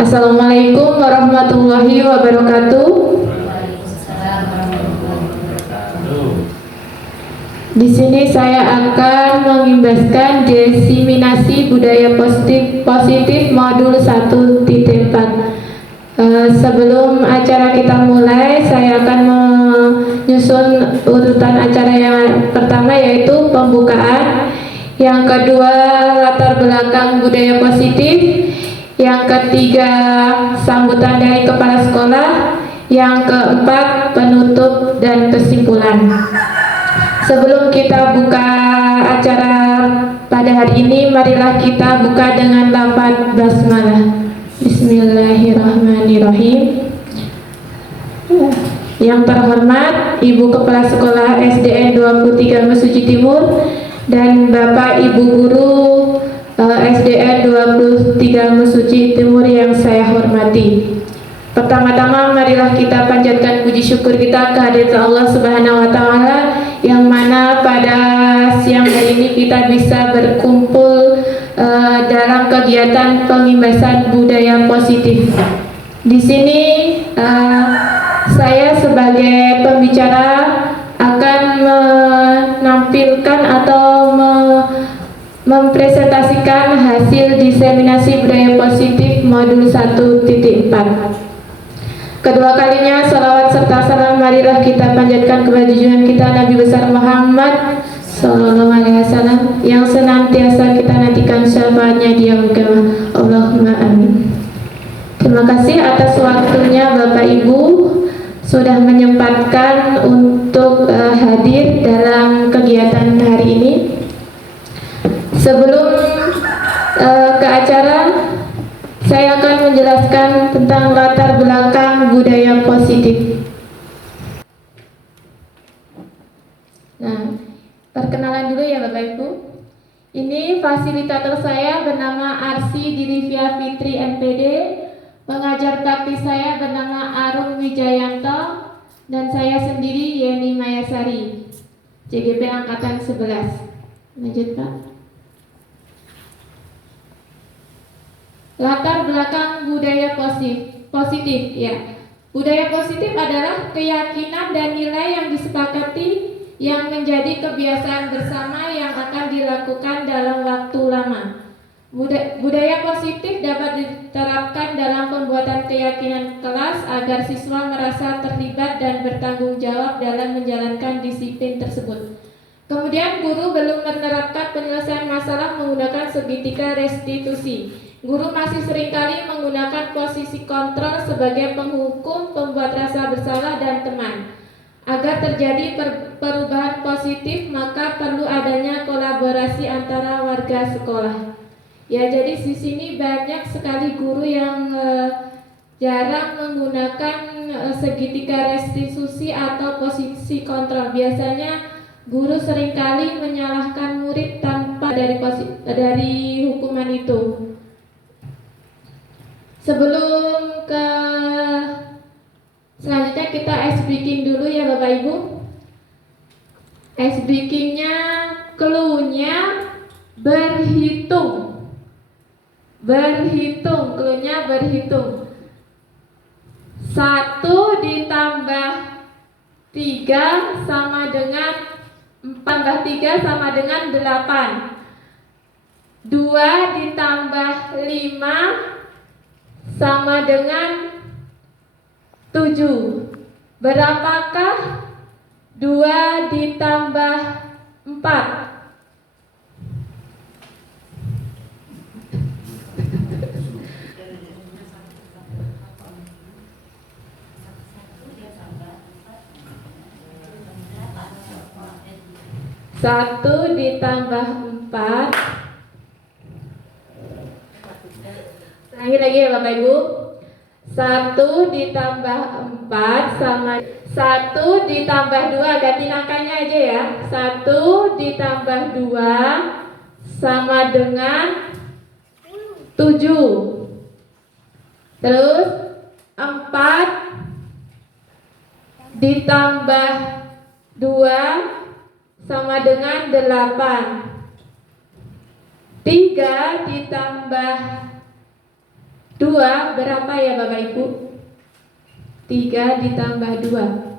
Assalamualaikum warahmatullahi wabarakatuh. Di sini saya akan mengimbaskan diseminasi budaya positif modul 1.4. Sebelum acara kita mulai, saya akan menyusun urutan acara yang pertama, yaitu pembukaan, yang kedua latar belakang budaya positif, yang ketiga sambutan dari kepala sekolah, yang keempat penutup dan kesimpulan. Sebelum kita buka acara pada hari ini, marilah kita buka dengan lafaz basmalah. Bismillahirrahmanirrahim. Yang terhormat Ibu Kepala Sekolah SDN 23 Mesuji Timur dan Bapak Ibu Guru SDN 23 Mesuji Timur yang saya hormati. Pertama-tama marilah kita panjatkan puji syukur kita kehadirat Allah Subhanahu wa taala, yang mana pada siang hari ini kita bisa berkumpul dalam kegiatan pengimbasan budaya positif. Di sini saya sebagai pembicara akan menampilkan atau mempresentasikan hasil diseminasi budaya positif modul 1.4. Kedua kalinya salawat serta salam marilah kita panjatkan kepada junjungan kita Nabi besar Muhammad Sallallahu Alaihi Wasallam, yang senantiasa kita nantikan syafaatnya di yaumul qiyamah. Allahumma amin. Terima kasih atas waktunya Bapak Ibu sudah menyempatkan untuk hadir dalam kegiatan hari ini. Sebelum ke acara, saya akan menjelaskan tentang latar belakang budaya positif. Nah, perkenalan dulu ya Bapak Ibu. Ini fasilitator saya bernama Arsi Dirivia Fitri MPD, pengajar praktis saya bernama Arum Wijayanto, dan saya sendiri Yeni Mayasari, CGP Angkatan 11. Lanjut Pak. Latar belakang budaya positif ya. Budaya positif adalah keyakinan dan nilai yang disepakati yang menjadi kebiasaan bersama yang akan dilakukan dalam waktu lama. Budaya positif dapat diterapkan dalam pembuatan keyakinan kelas agar siswa merasa terlibat dan bertanggung jawab dalam menjalankan disiplin tersebut. Kemudian guru belum menerapkan penyelesaian masalah menggunakan segitiga restitusi. Guru masih seringkali menggunakan posisi kontrol sebagai penghukum, pembuat rasa bersalah, dan teman. Agar terjadi perubahan positif, maka perlu adanya kolaborasi antara warga sekolah. Ya, jadi di sini banyak sekali guru yang jarang menggunakan segitiga restitusi atau posisi kontrol. Biasanya guru seringkali menyalahkan murid tanpa dari hukuman itu. Sebelum ke selanjutnya, kita ice breaking dulu ya Bapak Ibu. Ice breakingnya, clue-nya berhitung. Clue-nya berhitung. 1 ditambah 3 sama dengan 4 tambah 3 sama dengan 8. 2 ditambah 5 sama dengan 7. Berapakah 2 ditambah 4? Satu ditambah 4. Lagi ya Bapak Ibu. 1 ditambah 4 sama 1 ditambah 2, ganti angkanya aja ya. 1 ditambah 2 sama dengan 7. Terus 4 ditambah 2 sama dengan 8. 3 ditambah 2 berapa ya Bapak Ibu? 3 ditambah 2.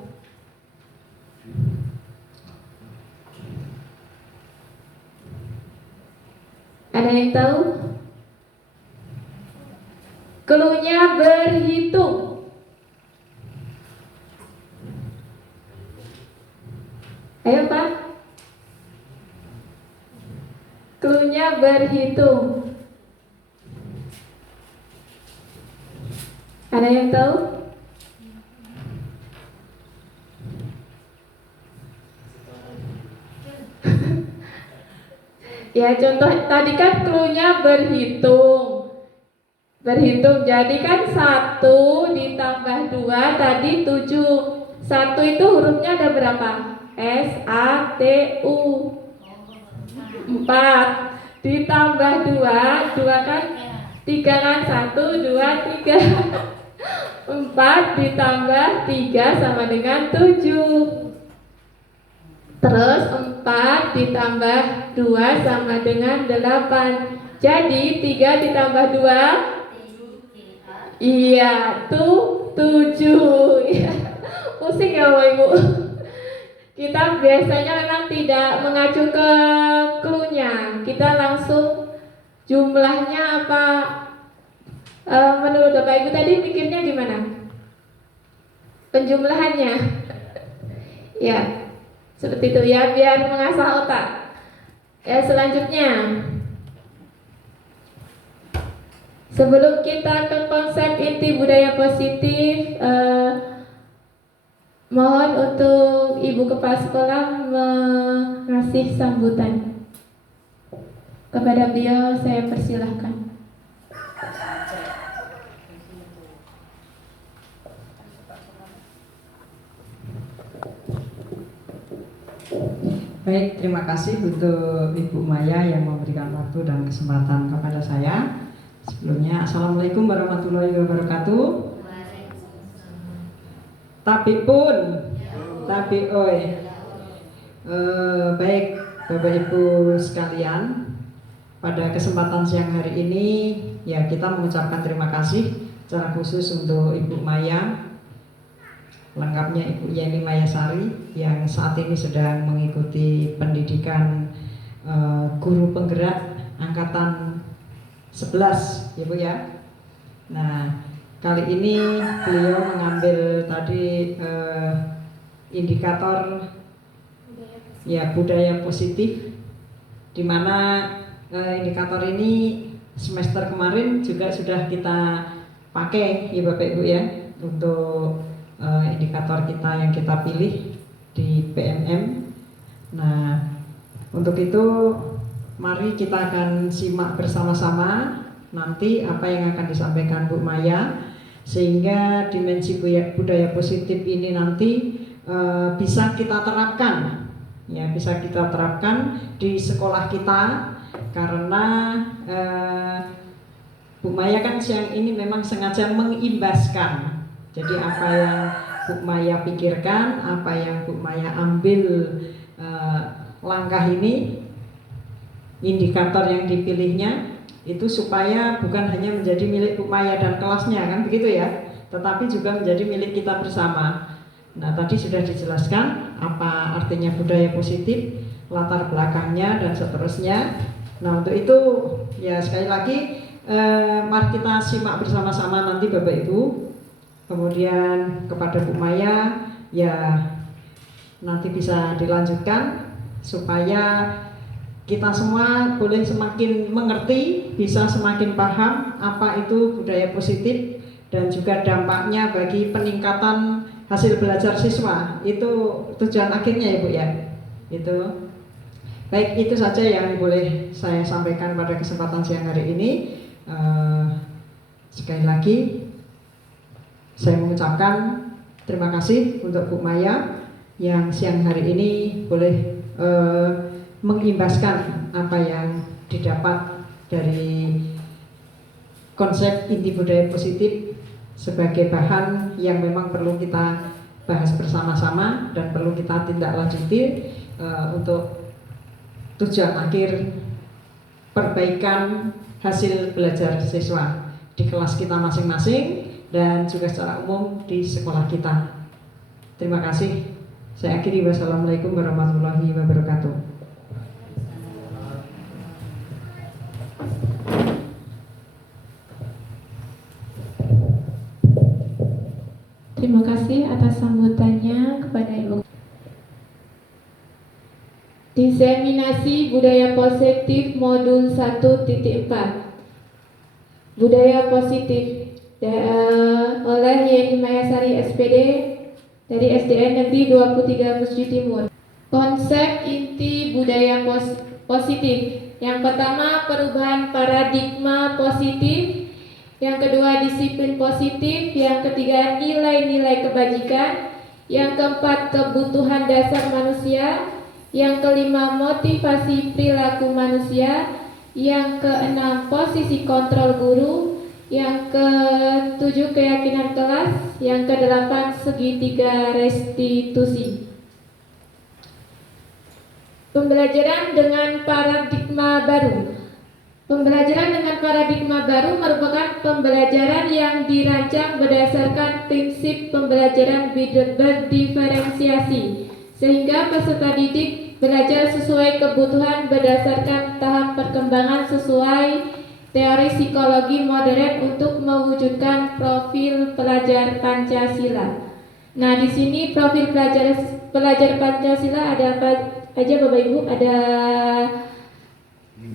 Ada yang tahu? Cluenya berhitung. Ayo Pak. Cluenya berhitung. Ada yang tahu? Ya contoh tadi kan cluenya berhitung. Berhitung jadi kan 1 ditambah 2 tadi 7. 1 itu hurufnya ada berapa? S, A, T, U. 4 ditambah 2 kan 3 kan 1, 2, 3. 4 ditambah 3 sama dengan 7. Terus 4 ditambah 2 sama dengan 8. Jadi 3 ditambah 2, iya tuh 7. Pusing ya Bapak Ibu. Kita biasanya memang tidak mengacu ke cluenya. Kita langsung jumlahnya apa. Menurut Bapak Ibu tadi pikirnya gimana? Penjumlahannya. Ya, seperti itu ya, biar mengasah otak. Ya, selanjutnya. Sebelum kita ke konsep inti budaya positif, mohon untuk Ibu Kepala Sekolah mengasih sambutan. Kepada beliau saya persilahkan. Baik, terima kasih untuk Ibu Maya yang memberikan waktu dan kesempatan kepada saya. Sebelumnya, Assalamualaikum warahmatullahi wabarakatuh. Tapi oi. Baik, Bapak Ibu sekalian, pada kesempatan siang hari ini ya kita mengucapkan terima kasih secara khusus untuk Ibu Maya, lengkapnya Ibu Yeni Mayasari yang saat ini sedang mengikuti pendidikan guru penggerak angkatan 11 ya Bu ya. Nah, kali ini beliau mengambil tadi indikator ya budaya positif, di mana indikator ini semester kemarin juga sudah kita pakai ya Bapak Ibu ya untuk indikator kita yang kita pilih di PMM. Nah, untuk itu mari kita akan simak bersama-sama nanti apa yang akan disampaikan Bu Maya, sehingga dimensi budaya positif ini nanti bisa kita terapkan, ya bisa kita terapkan di sekolah kita, karena Bu Maya kan siang ini memang sengaja mengimbaskan. Jadi apa yang Bu Maya pikirkan, apa yang Bu Maya ambil langkah ini, indikator yang dipilihnya itu supaya bukan hanya menjadi milik Bu Maya dan kelasnya kan begitu ya, tetapi juga menjadi milik kita bersama. Nah, tadi sudah dijelaskan apa artinya budaya positif, latar belakangnya dan seterusnya. Nah, untuk itu ya sekali lagi mari kita simak bersama-sama nanti Bapak Ibu. Kemudian kepada Bu Maya ya nanti bisa dilanjutkan supaya kita semua boleh semakin mengerti, bisa semakin paham apa itu budaya positif dan juga dampaknya bagi peningkatan hasil belajar siswa. Itu tujuan akhirnya ya Bu ya. Itu. Baik, itu saja yang boleh saya sampaikan pada kesempatan siang hari ini. Sekali lagi saya mengucapkan terima kasih untuk Bu Maya yang siang hari ini boleh mengimbaskan apa yang didapat dari konsep inti budaya positif sebagai bahan yang memang perlu kita bahas bersama-sama dan perlu kita tindak lanjuti untuk tujuan akhir perbaikan hasil belajar siswa di kelas kita masing-masing dan juga secara umum di sekolah kita. Terima kasih. Saya akhiri. Wassalamualaikum warahmatullahi wabarakatuh. Terima kasih atas sambutannya kepada Ibu. Diseminasi budaya positif modul 1.4. Budaya positif oleh Yeni Mayasari SPD dari SDN Negeri 23 Mesjid Timur. Konsep inti budaya positif. Yang pertama, perubahan paradigma positif. Yang kedua, disiplin positif. Yang ketiga, nilai-nilai kebajikan. Yang keempat, kebutuhan dasar manusia. Yang kelima, motivasi perilaku manusia. Yang keenam, posisi kontrol guru. Yang ketujuh, keyakinan kelas. Yang kedelapan, segitiga restitusi. Pembelajaran dengan paradigma baru. Pembelajaran dengan paradigma baru merupakan pembelajaran yang dirancang berdasarkan prinsip pembelajaran berdiferensiasi, sehingga peserta didik belajar sesuai kebutuhan berdasarkan tahap perkembangan sesuai teori psikologi modern untuk mewujudkan profil pelajar Pancasila. Nah, di sini profil pelajar Pancasila ada apa aja Bapak Ibu? Ada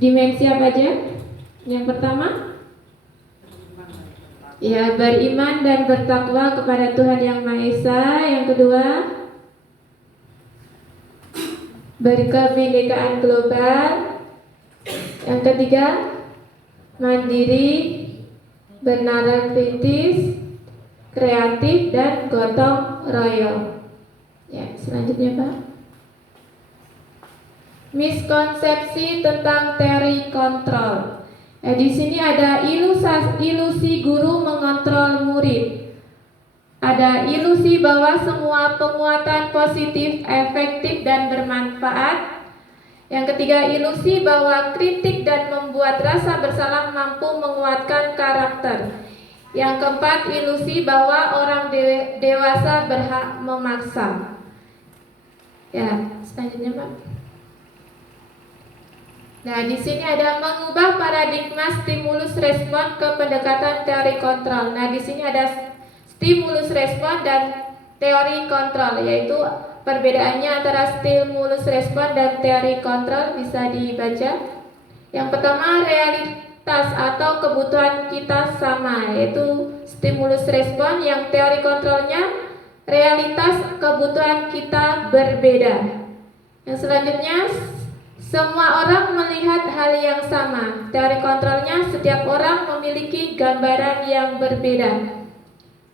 dimensi apa aja? Yang pertama, ya, beriman dan bertakwa kepada Tuhan Yang Maha Esa. Yang kedua, berkebinekaan global. Yang ketiga, mandiri, bernalar kritis, kreatif, dan gotong royong. Ya, selanjutnya Pak. Miskonsepsi tentang teori kontrol. Di sini ada ilusi guru mengontrol murid. Ada ilusi bahwa semua penguatan positif, efektif, dan bermanfaat. Yang ketiga, ilusi bahwa kritik dan membuat rasa bersalah mampu menguatkan karakter. Yang keempat, ilusi bahwa orang dewasa berhak memaksa. Ya, selanjutnya Pak. Nah, di sini ada mengubah paradigma stimulus respon ke pendekatan teori kontrol. Nah, di sini ada stimulus respon dan teori kontrol, yaitu perbedaannya antara stimulus respon dan teori kontrol bisa dibaca. Yang pertama, realitas atau kebutuhan kita sama, yaitu stimulus respon. Yang teori kontrolnya, realitas kebutuhan kita berbeda. Yang selanjutnya, semua orang melihat hal yang sama. Teori kontrolnya, setiap orang memiliki gambaran yang berbeda.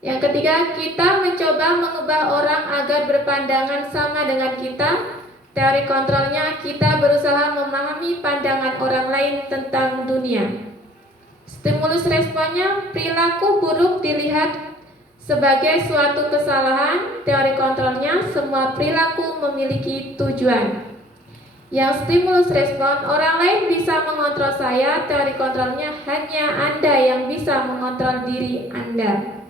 Yang ketiga, kita mencoba mengubah orang agar berpandangan sama dengan kita. Teori kontrolnya, kita berusaha memahami pandangan orang lain tentang dunia. Stimulus responnya, perilaku buruk dilihat sebagai suatu kesalahan. Teori kontrolnya, semua perilaku memiliki tujuan. Yang stimulus respon, orang lain bisa mengontrol saya. Teori kontrolnya, hanya Anda yang bisa mengontrol diri Anda.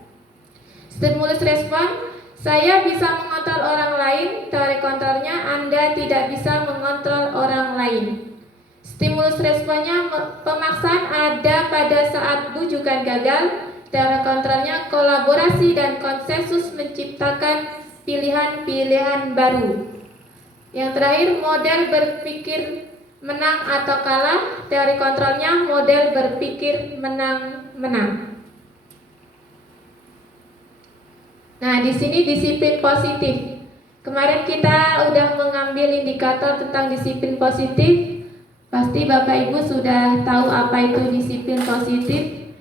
Stimulus respon, Saya bisa mengontrol orang lain, teori kontrolnya Anda tidak bisa mengontrol orang lain. Stimulus responnya pemaksaan ada pada saat bujukan gagal, teori kontrolnya kolaborasi dan konsensus menciptakan pilihan-pilihan baru. Yang terakhir, model berpikir menang atau kalah, teori kontrolnya model berpikir menang-menang. Nah, di sini disiplin positif. Kemarin kita udah mengambil indikator tentang disiplin positif. Pasti Bapak Ibu sudah tahu apa itu disiplin positif.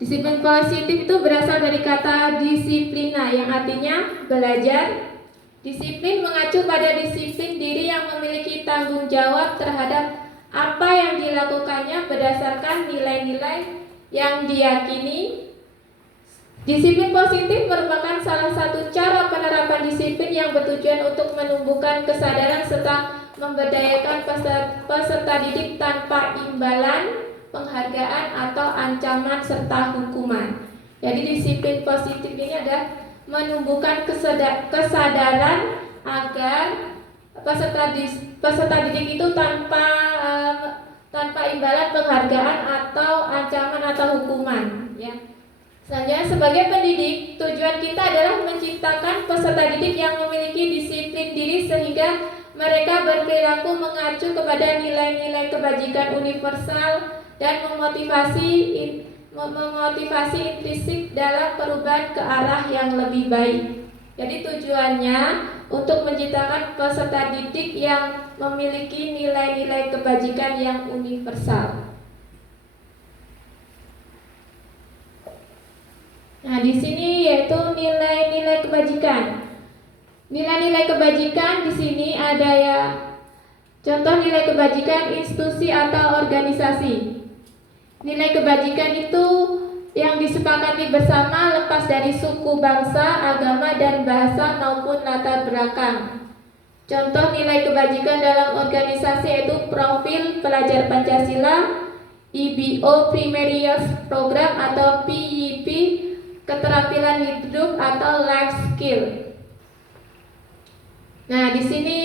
Disiplin positif itu berasal dari kata disiplina yang artinya belajar. Disiplin mengacu pada disiplin diri yang memiliki tanggung jawab terhadap apa yang dilakukannya berdasarkan nilai-nilai yang diyakini. Disiplin positif merupakan salah satu cara penerapan disiplin yang bertujuan untuk menumbuhkan kesadaran serta memberdayakan peserta didik tanpa imbalan, penghargaan atau ancaman serta hukuman. Jadi disiplin positif ini adalah menumbuhkan kesadaran agar peserta didik itu tanpa imbalan, penghargaan atau ancaman atau hukuman. Ya. Selanjutnya, sebagai pendidik, tujuan kita adalah menciptakan peserta didik yang memiliki disiplin diri sehingga mereka berperilaku mengacu kepada nilai-nilai kebajikan universal dan memotivasi intrinsik dalam perubahan ke arah yang lebih baik. Jadi tujuannya untuk menciptakan peserta didik yang memiliki nilai-nilai kebajikan yang universal. Nah, di sini yaitu nilai-nilai kebajikan. Nilai-nilai kebajikan di sini ada ya, contoh nilai kebajikan institusi atau organisasi. Nilai kebajikan itu yang disepakati bersama lepas dari suku, bangsa, agama, dan bahasa maupun latar belakang. Contoh nilai kebajikan dalam organisasi yaitu profil pelajar Pancasila, IBO Primary Youth Program atau PYP, keterampilan hidup atau life skill. Nah, di sini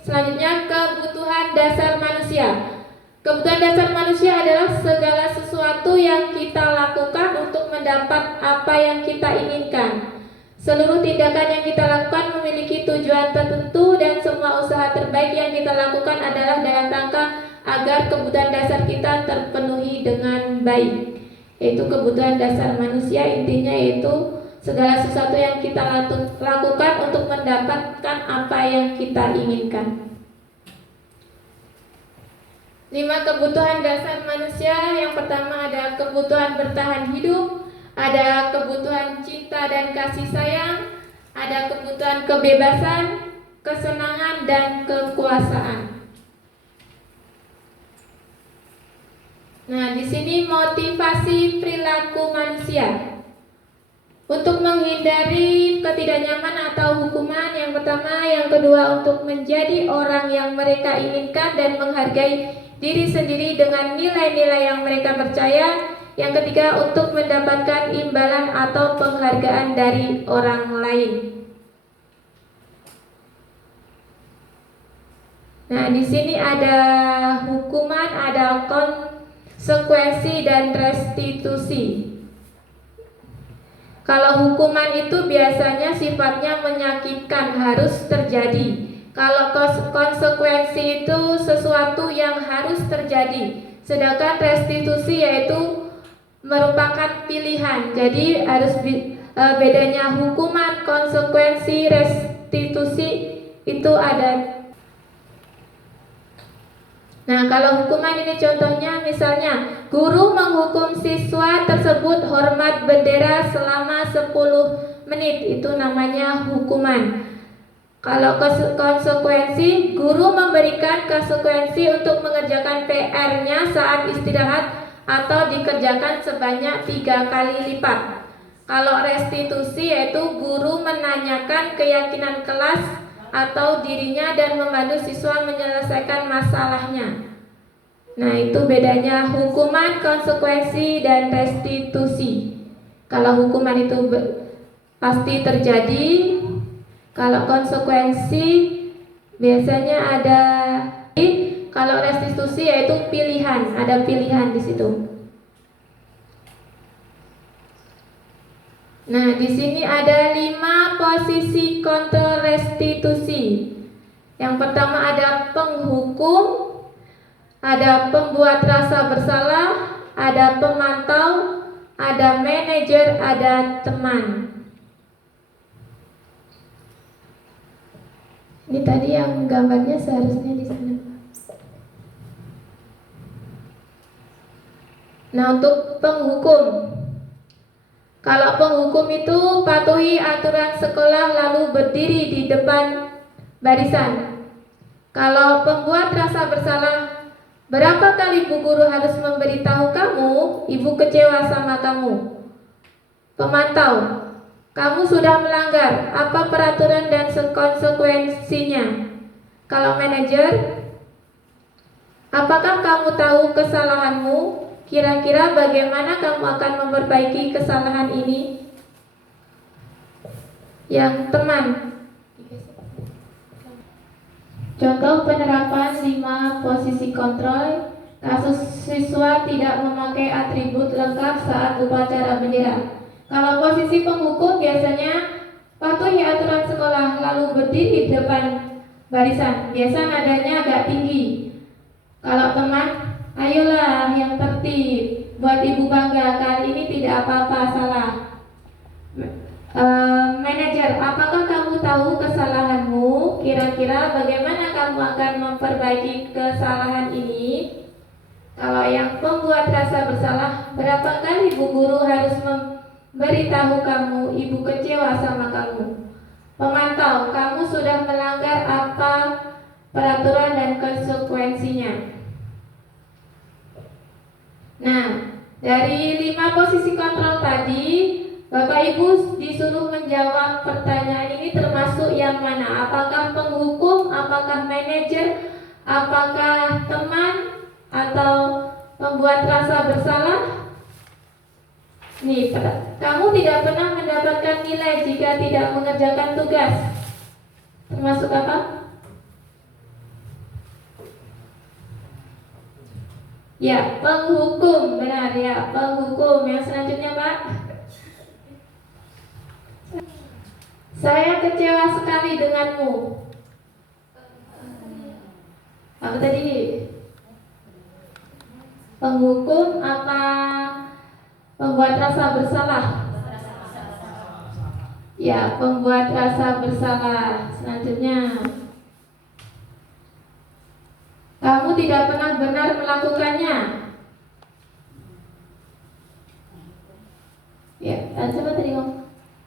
selanjutnya kebutuhan dasar manusia. Kebutuhan dasar manusia adalah segala sesuatu yang kita lakukan untuk mendapat apa yang kita inginkan. Seluruh tindakan yang kita lakukan memiliki tujuan tertentu dan semua usaha terbaik yang kita lakukan adalah dalam rangka agar kebutuhan dasar kita terpenuhi dengan baik. Yaitu kebutuhan dasar manusia, intinya yaitu segala sesuatu yang kita lakukan untuk mendapatkan apa yang kita inginkan. 5 kebutuhan dasar manusia. Yang pertama ada kebutuhan bertahan hidup, ada kebutuhan cinta dan kasih sayang, ada kebutuhan kebebasan, kesenangan, dan kekuasaan. Nah, di sini motivasi perilaku manusia. Untuk menghindari ketidaknyaman atau hukuman, yang pertama, yang kedua untuk menjadi orang yang mereka inginkan dan menghargai diri sendiri dengan nilai-nilai yang mereka percaya. Yang ketiga, untuk mendapatkan imbalan atau penghargaan dari orang lain. Nah, di sini ada hukuman, ada konsekuensi dan restitusi. Kalau hukuman itu biasanya sifatnya menyakitkan, harus terjadi. Kalau konsekuensi itu sesuatu yang harus terjadi. Sedangkan restitusi yaitu merupakan pilihan. Jadi harus bedanya hukuman, konsekuensi, restitusi itu ada. Nah, kalau hukuman ini contohnya misalnya guru menghukum siswa tersebut hormat bendera selama 10 menit, itu namanya hukuman. Kalau konsekuensi, guru memberikan konsekuensi untuk mengerjakan PR-nya saat istirahat atau dikerjakan sebanyak 3 kali lipat. Kalau restitusi yaitu guru menanyakan keyakinan kelas atau dirinya dan membantu siswa menyelesaikan masalahnya. Nah, itu bedanya hukuman, konsekuensi, dan restitusi. Kalau hukuman itu pasti terjadi, Kalau konsekuensi biasanya ada, kalau restitusi yaitu pilihan, ada pilihan di situ. Nah, di sini ada 5 posisi kontrol restitusi. Yang pertama ada penghukum, ada pembuat rasa bersalah, ada pemantau, ada manajer, ada teman. Ini tadi yang gambarnya seharusnya di sana. Nah, untuk penghukum, kalau penghukum itu patuhi aturan sekolah lalu berdiri di depan barisan. Kalau pembuat rasa bersalah, berapa kali Bu Guru harus memberitahu kamu, Ibu kecewa sama kamu? Pemantau, kamu sudah melanggar, apa peraturan dan konsekuensinya? Kalau manajer, apakah kamu tahu kesalahanmu? Kira-kira bagaimana kamu akan memperbaiki kesalahan ini? Yang teman, contoh penerapan 5 posisi kontrol. Kasus siswa tidak memakai atribut lengkap saat upacara bendera. Kalau posisi penghukum biasanya patuhi aturan sekolah lalu berdiri di depan barisan. Biasa nadanya agak tinggi. Kalau teman, ayolah yang tertib, buat ibu bangga, kali ini tidak apa-apa salah. Manajer, apakah kamu tahu kesalahanmu? Kira-kira bagaimana kamu akan memperbaiki kesalahan ini? Kalau yang pembuat rasa bersalah, berapa kali Bu Guru harus memberitahu kamu, Ibu kecewa sama kamu? Pemantau, kamu sudah melanggar apa peraturan dan konsekuensinya? Nah, dari 5 posisi kontrol tadi, Bapak Ibu disuruh menjawab pertanyaan ini termasuk yang mana? Apakah penghukum, apakah manajer, apakah teman, atau membuat rasa bersalah? Nih, kamu tidak pernah mendapatkan nilai jika tidak mengerjakan tugas. Termasuk apa? Ya, penghukum, benar ya, penghukum. Yang selanjutnya, Pak. Saya kecewa sekali denganmu. Apa tadi? Penghukum apa pembuat rasa bersalah? Ya, pembuat rasa bersalah. Selanjutnya, kamu tidak pernah benar melakukannya. Ya, coba tadi ngomong.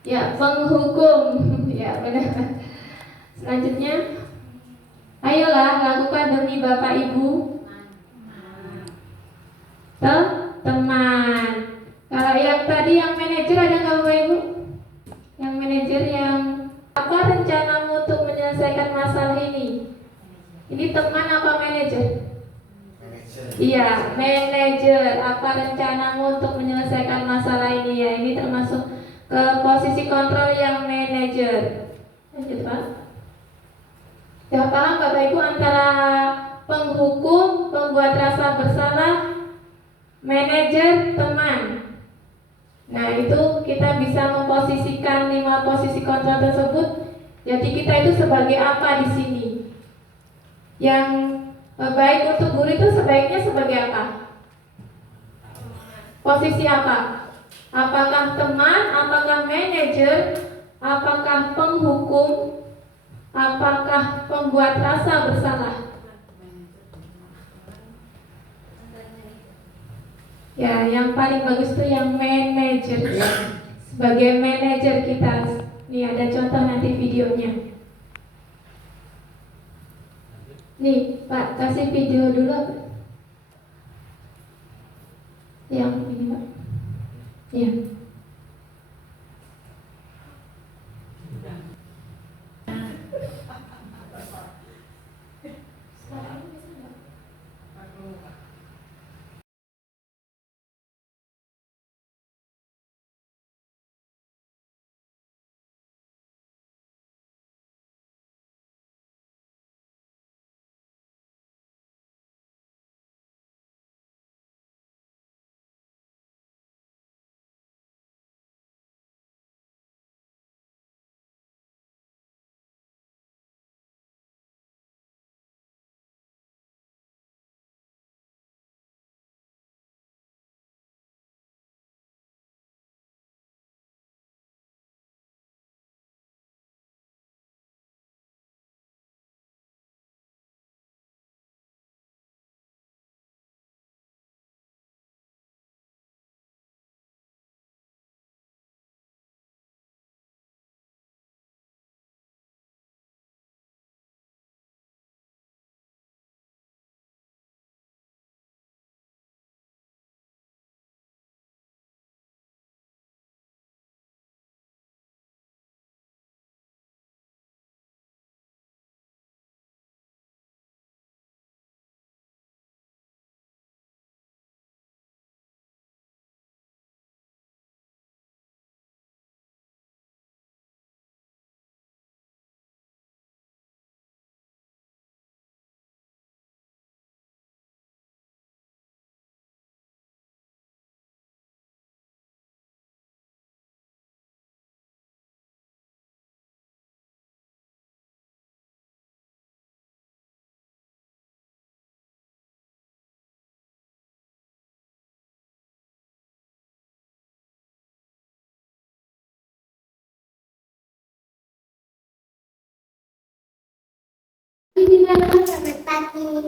Ya, penghukum. Ya, benar. Selanjutnya, ayolah lakukan demi Bapak Ibu. Teman. Kalau yang tadi yang manajer ada nggak Bapak Ibu? Yang manajer yang apa rencanamu untuk menyelesaikan masalah ini? Ini teman apa manajer? Iya, manajer. Apa rencanamu untuk menyelesaikan masalah ini ya? Ini termasuk ke posisi kontrol yang manajer. Lanjut Pak. Ya paham Bapak Ibu antara penghukum, pembuat rasa bersalah, manajer, teman. Nah itu kita bisa memposisikan 5 posisi kontrol tersebut. Jadi kita itu sebagai apa di sini? Yang baik untuk guru itu sebaiknya sebagai apa? Posisi apa? Apakah teman? Apakah manajer? Apakah penghukum? Apakah pembuat rasa bersalah? Ya, yang paling bagus itu yang manajer. Sebagai manajer kita. Nih ada contoh nanti videonya. Nih Pak, kasih video dulu. Yang ini Pak. Iya. Dina. Selamat pagi.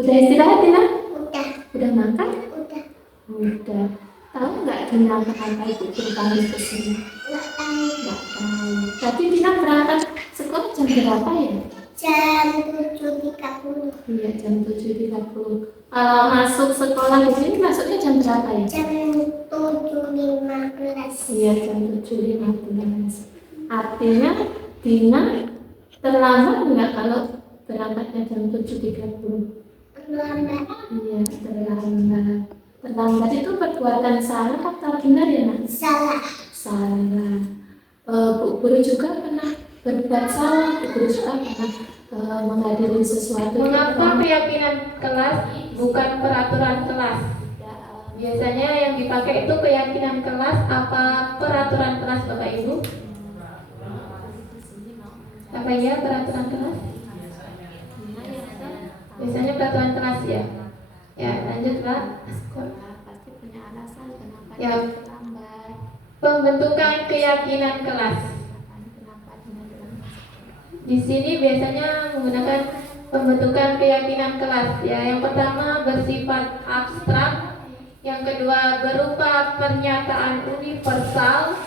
Udah istirahat Dina? Udah. Udah makan? Udah. Udah. Tahu nggak Dina kenapa Ibu dipanggil ke sini? Nggak tahu. Nggak tahu. Tadi Dina berangkat sekolah jam berapa ya? Jam 7.30. Iya, jam 7.30. Kalau masuk sekolah di sini masuknya jam berapa ya? Jam 7.15. Iya, jam 7.15. Artinya Dina terlambat nggak kalau berangkatnya jam 7.30? Terlambat. Iya, terlambat. Terlambat itu perbuatan salah atau benar ya, Nak? Salah. Salah. Bu Guru juga pernah berbuat salah. Bu Guru juga pernah menghadiri sesuatu. Mengapa keyakinan kelas bukan peraturan kelas? Biasanya yang dipakai itu keyakinan kelas apa peraturan kelas, Bapak Ibu? Apa ya peraturan kelas? Biasanya peraturan kelas ya. Ya, lanjut Pak. Pasti punya alasan kenapa Ya. dia terlambat. Pembentukan keyakinan kelas. Kenapa Dina terlambat? Di sini biasanya menggunakan pembentukan keyakinan kelas. Ya, yang pertama bersifat abstrak, yang kedua berupa pernyataan universal,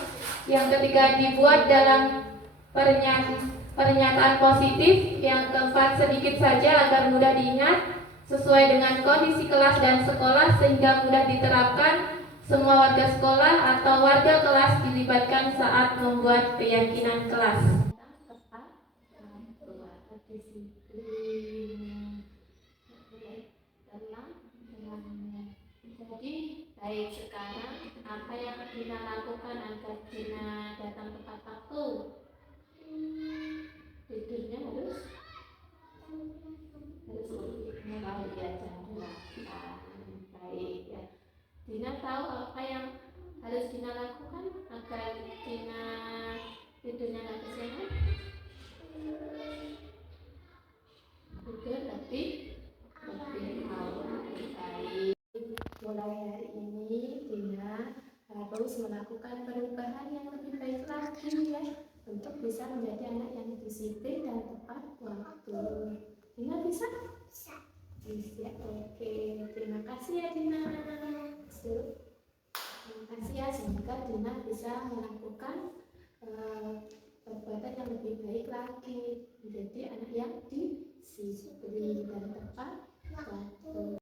yang ketiga dibuat dalam pernyataan positif, yang keempat sedikit saja agar mudah diingat, sesuai dengan kondisi kelas dan sekolah sehingga mudah diterapkan. Semua warga sekolah atau warga kelas dilibatkan saat membuat keyakinan kelas. Tepat, jadi baik sekarang apa yang Dina lakukan agar Dina datang tepat waktu? Tidurnya harus mau diajar baik ya. Dina tahu apa yang harus Dina lakukan agar Dina tidurnya nggak kesengat? Tidur lebih awal. Baik. Mulai hari ini Dina harus melakukan perubahan yang lebih baik lagi ya, untuk bisa menjadi anak yang disiplin dan tepat waktu. Dina bisa? Bisa. Oke, terima kasih ya Dina. Terima kasih ya, semoga Dina bisa melakukan perbuatan yang lebih baik lagi, menjadi anak yang disiplin dan tepat waktu.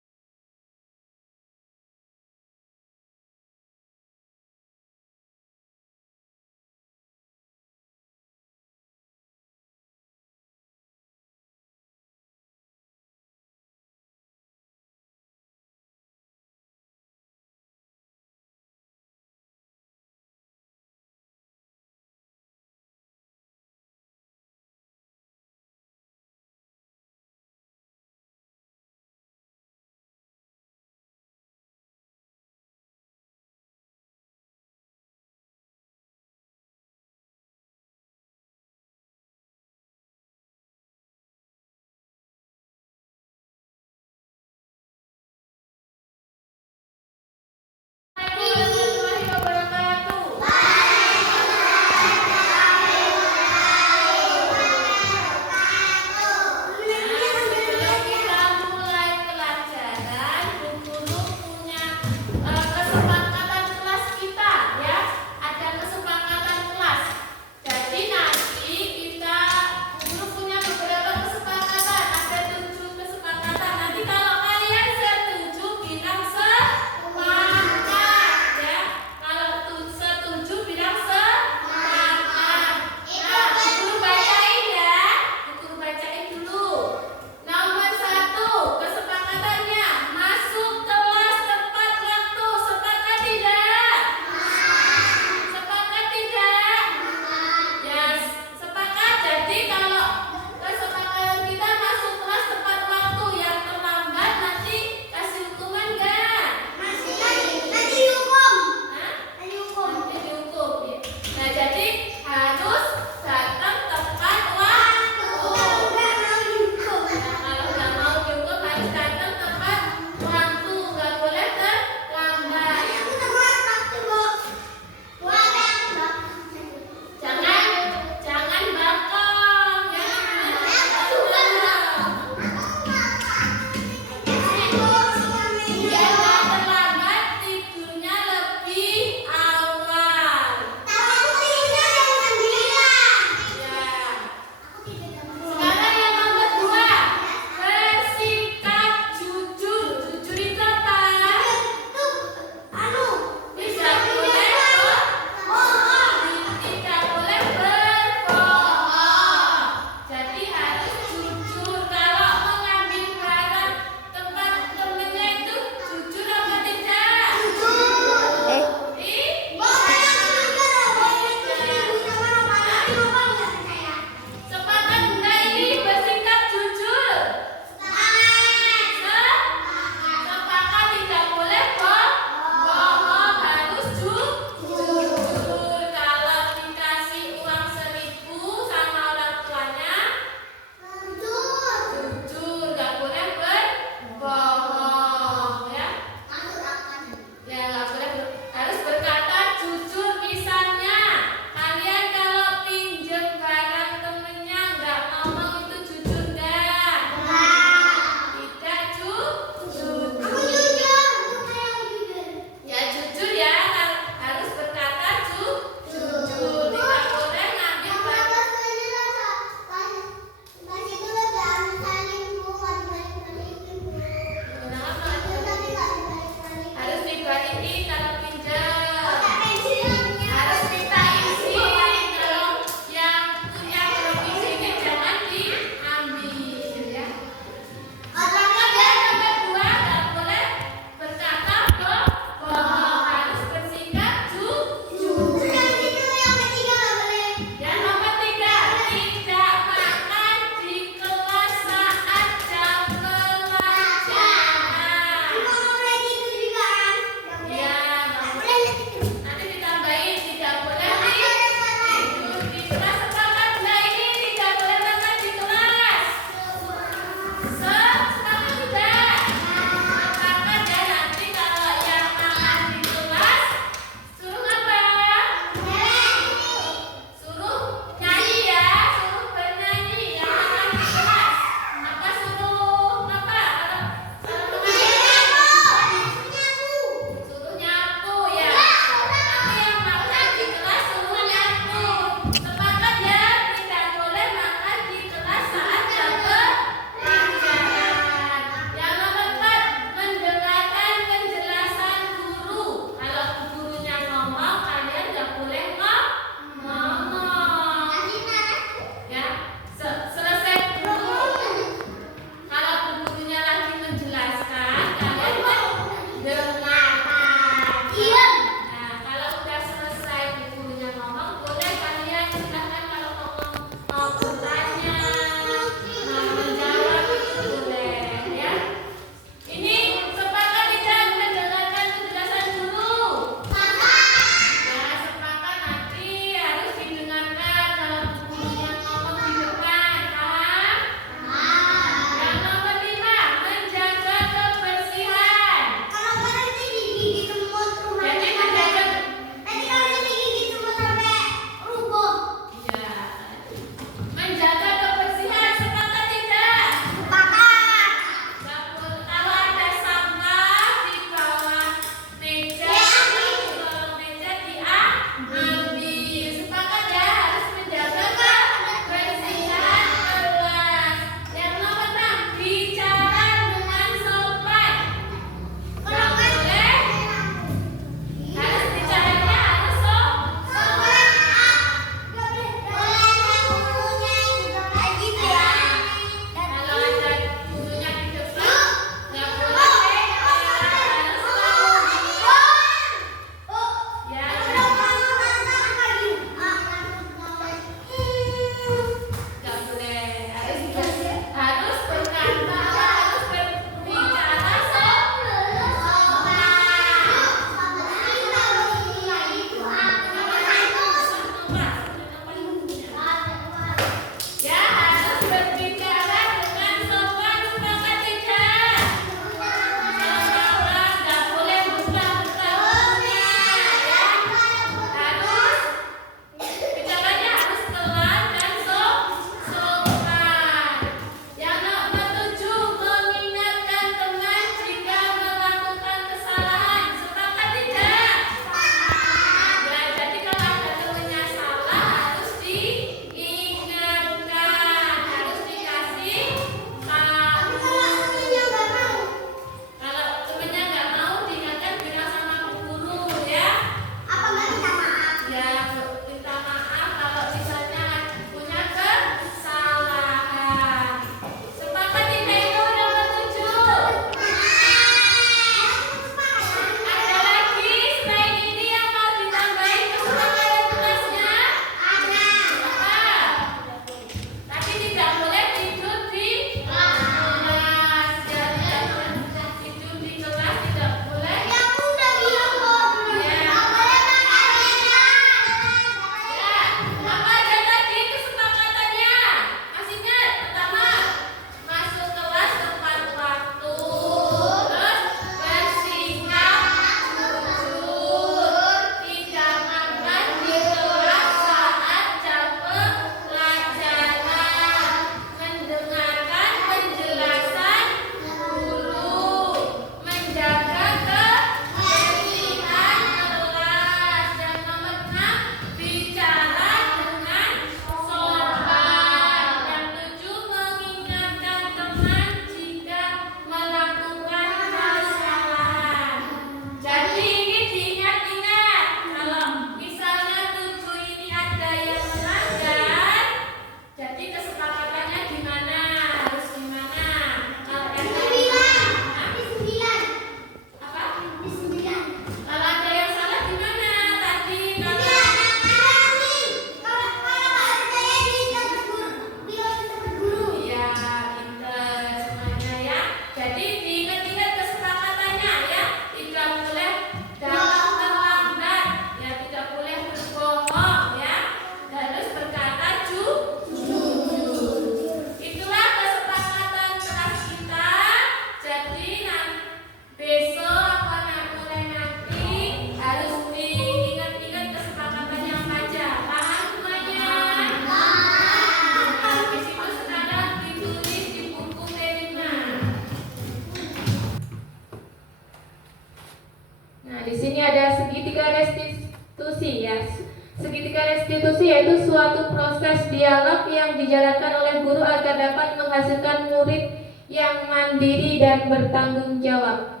restitusi ya. Segitiga restitusi yaitu suatu proses dialog yang dijalankan oleh guru agar dapat menghasilkan murid yang mandiri dan bertanggung jawab.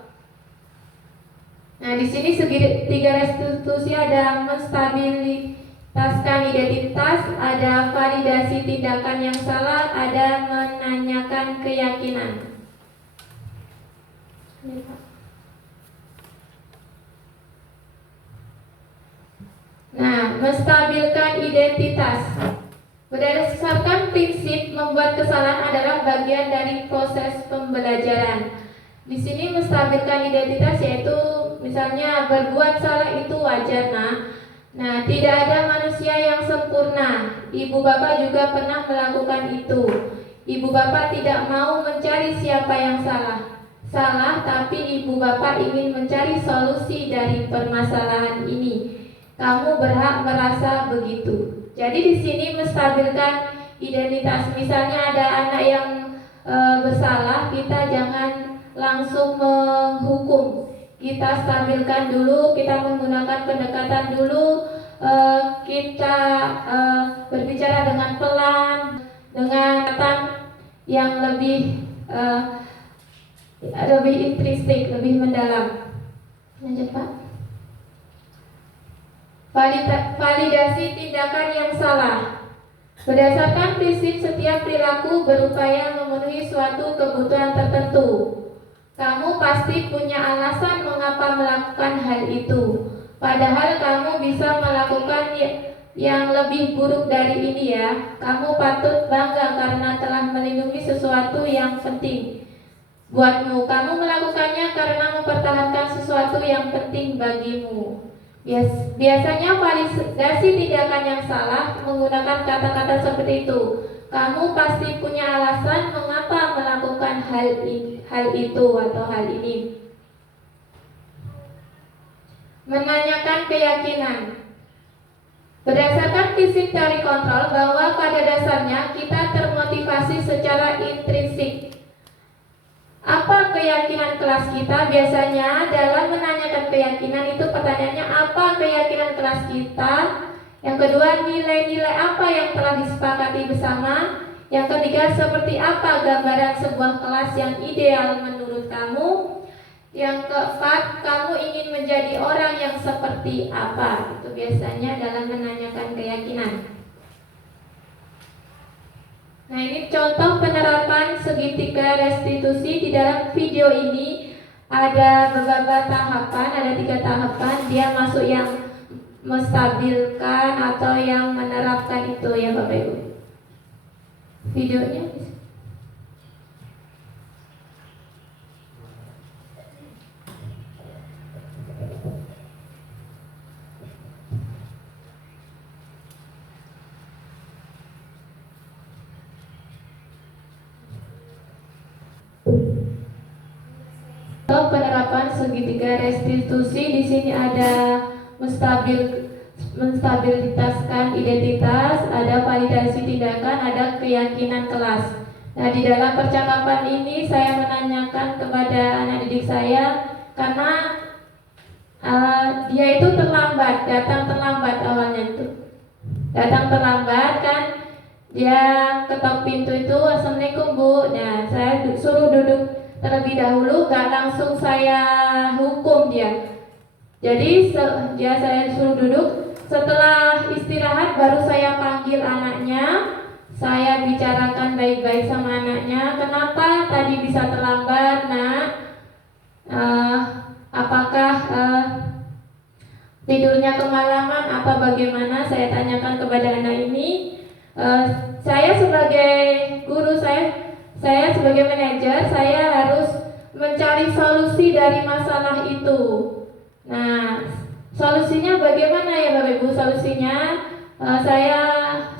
Nah, di sini segitiga restitusi ada menstabilitaskan identitas, ada validasi tindakan yang salah, ada menanyakan keyakinan. Nah, menstabilkan identitas. Berdasarkan prinsip membuat kesalahan adalah bagian dari proses pembelajaran. Di sini menstabilkan identitas yaitu misalnya berbuat salah itu wajar, Nah, tidak ada manusia yang sempurna. Ibu bapak juga pernah melakukan itu. Ibu bapak tidak mau mencari siapa yang salah. Tapi ibu bapak ingin mencari solusi dari permasalahan ini. Kamu berhak merasa begitu. Jadi di sini menstabilkan identitas. Misalnya ada anak yang bersalah, kita jangan langsung menghukum. Kita stabilkan dulu, kita menggunakan pendekatan dulu, kita berbicara dengan pelan, dengan kata yang lebih intrinsik, lebih mendalam. Lanjut Pak. Validasi tindakan yang salah. Berdasarkan prinsip setiap perilaku berupaya memenuhi suatu kebutuhan tertentu. Kamu pasti punya alasan mengapa melakukan hal itu. Padahal kamu bisa melakukan yang lebih buruk dari ini ya. Kamu patut bangga karena telah melindungi sesuatu yang penting buatmu. Kamu melakukannya karena mempertahankan sesuatu yang penting bagimu. Biasanya validasi tindakan yang salah menggunakan kata-kata seperti itu. Kamu pasti punya alasan mengapa melakukan hal itu atau hal ini. Menanyakan keyakinan. Berdasarkan prinsip teori kontrol bahwa pada dasarnya kita termotivasi secara intrinsik. Apa keyakinan kelas kita? Biasanya dalam menanyakan keyakinan itu pertanyaannya apa keyakinan kelas kita? Yang kedua, nilai-nilai apa yang telah disepakati bersama? Yang ketiga, seperti apa gambaran sebuah kelas yang ideal menurut kamu? Yang keempat, kamu ingin menjadi orang yang seperti apa? Itu biasanya dalam menanyakan keyakinan. Nah, ini contoh penerapan segitiga restitusi. Di dalam video ini ada beberapa tahapan, ada 3 tahapan. Dia masuk yang menstabilkan atau yang menerapkan itu ya Bapak Ibu. Videonya penerapan segitiga restitusi. Di sini ada menstabilitaskan identitas, ada validasi tindakan, ada keyakinan kelas. Nah, di dalam percakapan ini saya menanyakan kepada anak didik saya karena dia itu datang terlambat awalnya itu. Datang terlambat kan, dia ketok pintu itu, "Assalamualaikum Bu." Nah, saya suruh duduk terlebih dahulu, gak langsung saya hukum dia. Jadi saya suruh duduk. Setelah istirahat baru saya panggil anaknya. Saya bicarakan baik-baik sama anaknya. Kenapa tadi bisa terlambat, Nak? Apakah tidurnya kemalaman? Apa bagaimana? Saya tanyakan kepada anak ini. Saya sebagai guru, saya sebagai manajer, saya harus mencari solusi dari masalah itu. Nah, solusinya bagaimana ya Bapak Ibu? Solusinya saya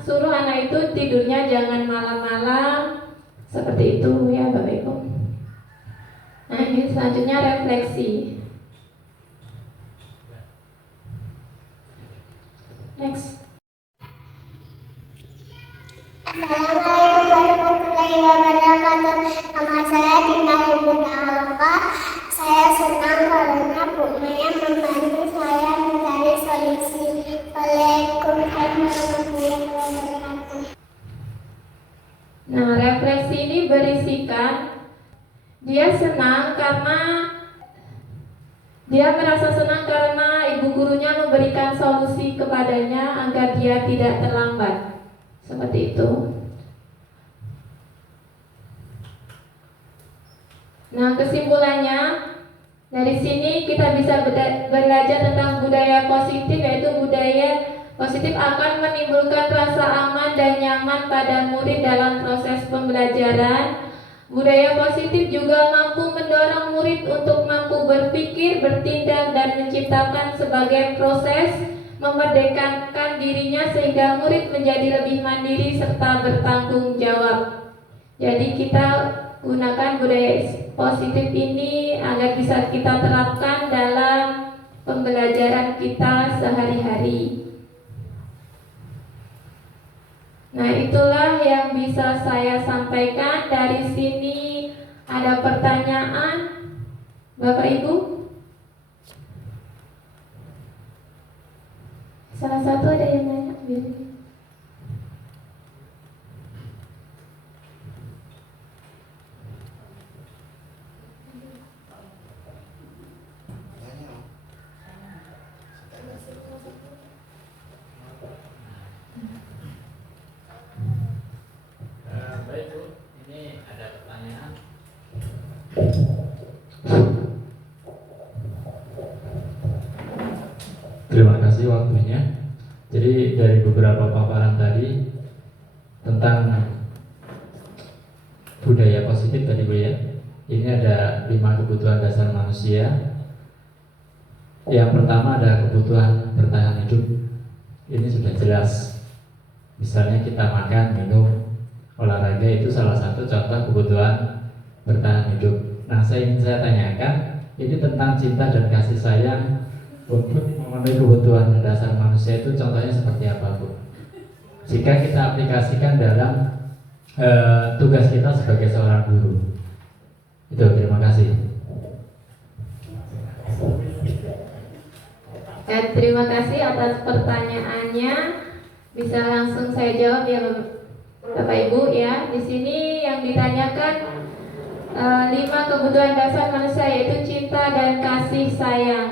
suruh anak itu tidurnya jangan malam-malam. Seperti itu ya Bapak Ibu. Nah, ini selanjutnya refleksi. Next. Assalamualaikum warahmatullahi wabarakatuh. Nama saya Dina Ibunda Alka. Saya senang karena Bu Maya membantu saya mencari warahmatullahi wabarakatuh. Nah, refleksi ini berisikan dia merasa senang karena ibu gurunya memberikan solusi kepadanya agar dia tidak terlambat. Seperti itu. Nah, kesimpulannya dari sini kita bisa belajar tentang budaya positif, yaitu budaya positif akan menimbulkan rasa aman dan nyaman pada murid dalam proses pembelajaran. Budaya positif juga mampu mendorong murid untuk mampu berpikir, bertindak, dan menciptakan sebagai proses memerdekakan dirinya sehingga murid menjadi lebih mandiri serta bertanggung jawab. Jadi kita gunakan budaya positif ini agar bisa kita terapkan dalam pembelajaran kita sehari-hari. Nah, itulah yang bisa saya sampaikan. Dari sini ada pertanyaan, Bapak Ibu? Salah satu ada yang nanya, biar. Baik Bu, ini ada pertanyaan. Terima kasih waktunya. Jadi dari beberapa paparan tadi tentang budaya positif tadi Bu ya, ini ada 5 kebutuhan dasar manusia. Yang pertama ada kebutuhan bertahan hidup. Ini sudah jelas. Misalnya kita makan, minum, olahraga itu salah satu contoh kebutuhan bertahan hidup. Nah, saya tanyakan, ini tentang cinta dan kasih sayang untuk memenuhi kebutuhan dasar manusia itu contohnya seperti apa Bu? Jika kita aplikasikan dalam tugas kita sebagai seorang guru. Itu, terima kasih. Terima kasih atas pertanyaannya. Bisa langsung saya jawab ya Bapak Ibu ya. Di sini yang ditanyakan 5 kebutuhan dasar manusia yaitu cinta dan kasih sayang.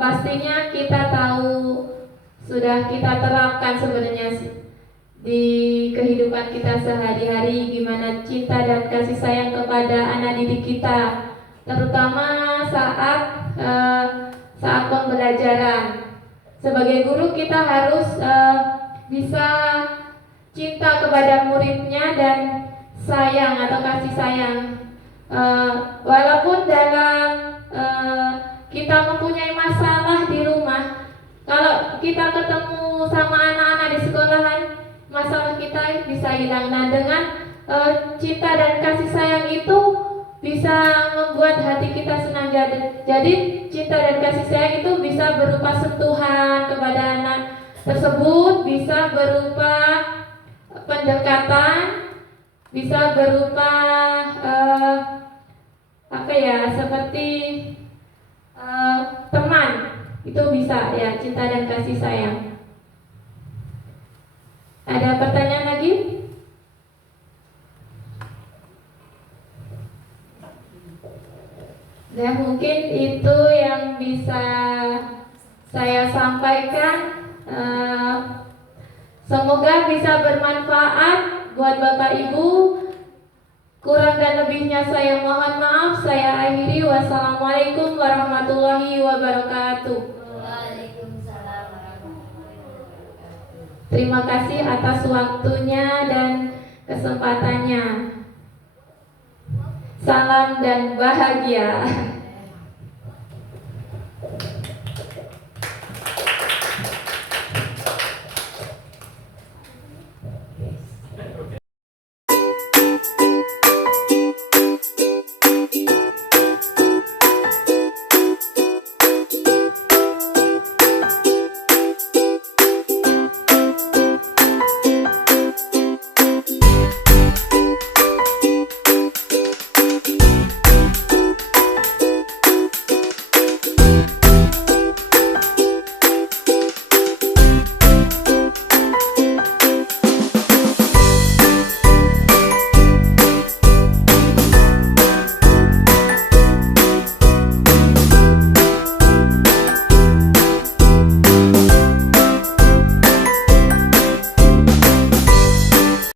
Pastinya kita tahu, sudah kita terapkan sebenarnya di kehidupan kita sehari-hari gimana cinta dan kasih sayang kepada anak didik kita, terutama saat pembelajaran. Sebagai guru kita harus bisa cinta kepada muridnya dan sayang atau kasih sayang. Walaupun dalam kita mempunyai masalah di rumah, kalau kita ketemu sama anak-anak di sekolahan, masalah kita bisa hilang. Nah, dengan cinta dan kasih sayang itu bisa membuat hati kita senang. Jadi cinta dan kasih sayang itu bisa berupa sentuhan kepada anak tersebut, bisa berupa pendekatan, bisa berupa seperti teman. Itu bisa ya, cinta dan kasih sayang. Ada pertanyaan lagi? Ya, mungkin itu yang bisa saya sampaikan. Semoga bisa bermanfaat buat Bapak Ibu. Kurang dan lebihnya saya mohon maaf. Saya akhiri. Wassalamualaikum warahmatullahi wabarakatuh. Waalaikumsalam warahmatullahi wabarakatuh. Terima kasih atas waktunya dan kesempatannya. Salam dan bahagia.